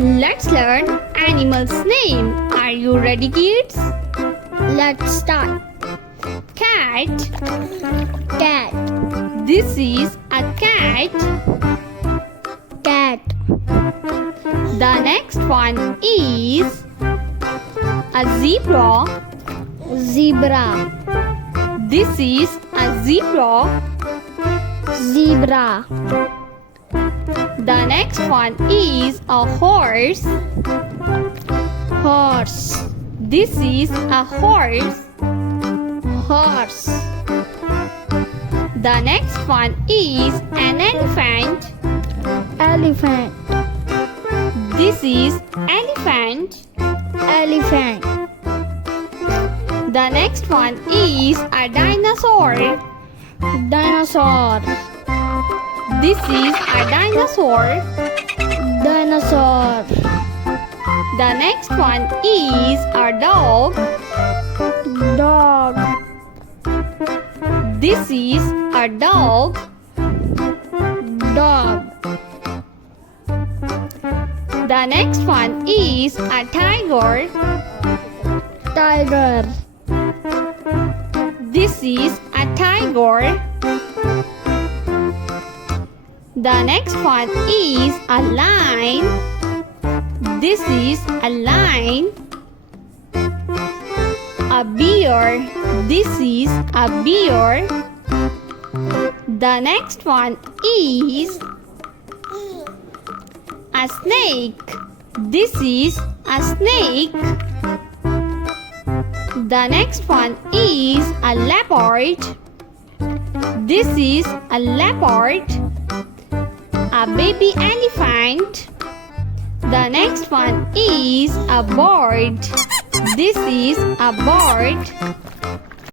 Let's learn animals' name. Are you ready, kids? Let's start. Cat. Cat. This is a cat. Cat. The next one is a zebra. Zebra. This is a zebra. Zebra. The next one is a horse. Horse. This is a horse. Horse. The next one is an elephant. Elephant. This is elephant. Elephant. The next one is a dinosaur. Dinosaur. This is a dinosaur. Dinosaur. The next one is a dog. Dog. This is a dog. Dog. The next one is a tiger. Tiger. This is a tiger. The next one is a lion. This is a lion. A bear. This is a bear. The next one is a snake. This is a snake. The next one is a leopard. This is a leopard. A baby elephant. The next one is a bird. This is a bird.